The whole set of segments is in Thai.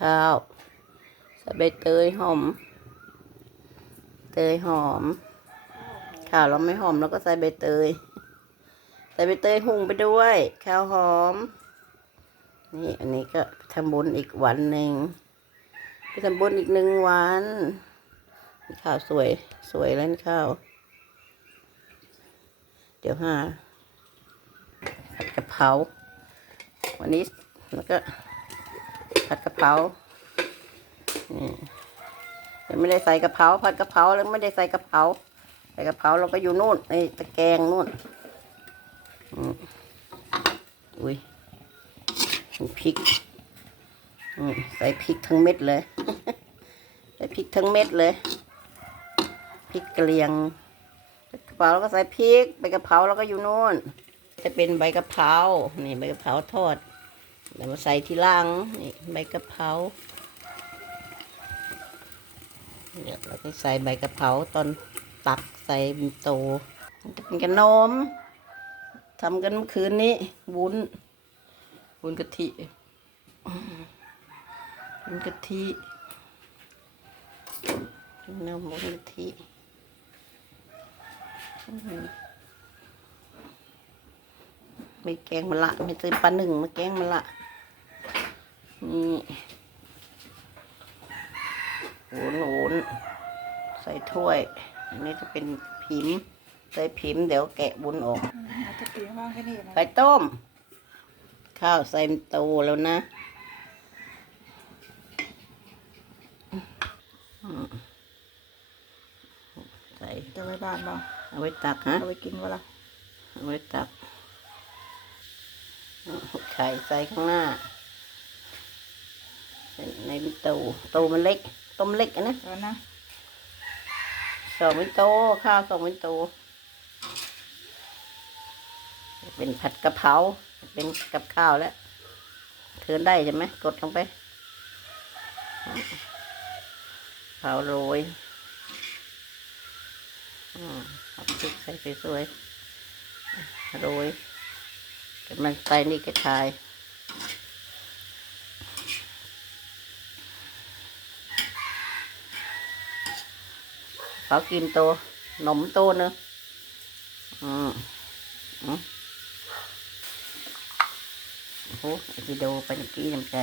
ข้าวใส่ใบเตยหอม เตยหอม ข้าวเราไม่หอมเราก็ใส่ใบเตย ใส่ใบเตยหุงไปด้วย ข้าวหอม นี่อันนี้ก็ทำบุญอีกวันหนึ่งไปทำบุญอีกหนึ่งวันข้าวสวยสวยแล้วนี่ข้าว เดี๋ยวห้าผัดกะเพราวันนี้แล้วก็ ผัดกะเพรานี่ยังไม่ได้ใส่กะเพราผัดกะเพราแล้วไม่ได้ใส่กะเพราใส่กะเพราเราก็อยู่นู่นในตะแกรงนู่นอุ้ยมีพริกอืมใส่พริกทั้งเม็ดเลย ใส่พริกทั้งเม็ดเลยพริกเกลียงกระเพราแล้วก็ใส่พริกใบกะเพราแล้วก็อยู่นู่นจะเป็นใบกะเพรานี่ใบกะเพราทอด แล้วมาใส่ทีหลังนี่ใบกะเพราเดี๋ยวเราก็ใส่ใบกะเพราตอนตักใส่บินโตมันจะเป็นขนมทำกันเมื่อคืนนี้วุ้นวุ้นกะทิวุ้นกะทิน้ำวุ้นกะทิ ไม่แกงมะละ ไม่ซื้อปลาหนึ่งมาแกงมะละ นี่โหนโหนใส่ถ้วย อันนี้จะเป็นพิมพ์ใส่พิมพ์เดี๋ยวแกะบุญออกอาจจะตีว่างแค่นี้นะไข่ต้ม ข้าวใส่โตแล้วนะอืมใส่จะไว้บ้านบ่เอาไว้ตักฮะ เอาไว้กินวะล่ะเอาไว้ตัก ไข่ใส่ข้างหน้าในเป็นตูตูมันเล็กต้มเล็กอะนะแล้วนะสองเป็นโตข้าวสองเป็นโตเป็นผัดกะเพราเป็นกับข้าวแล้วเทินได้ใช่ไหมกดลงไปเผาโรยอืมเอาพริกใส่สวยๆโรย กำลังใส่นี่กระชายเขากินโตหนมโตเนอะอืมอืมโอ้โหวิดีโอไปเมื่อกี้น้ำใจ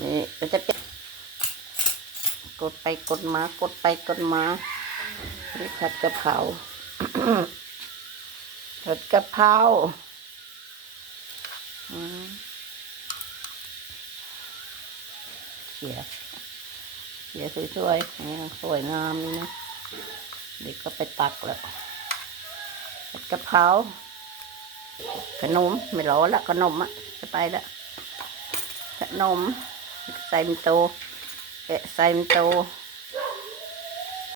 นี่ก็จะเป็นกดไปกดมากดไปกดมานี่ผัดกะเพรา ผัดกะเพราเสียเสียสวยๆนี่สวยงามนี่นะ เด็กก็ไปตักแล้วผัดกะเพราขนมไม่รอละขนมอะจะไปละขนมใส่มินโตแกะใส่มินโต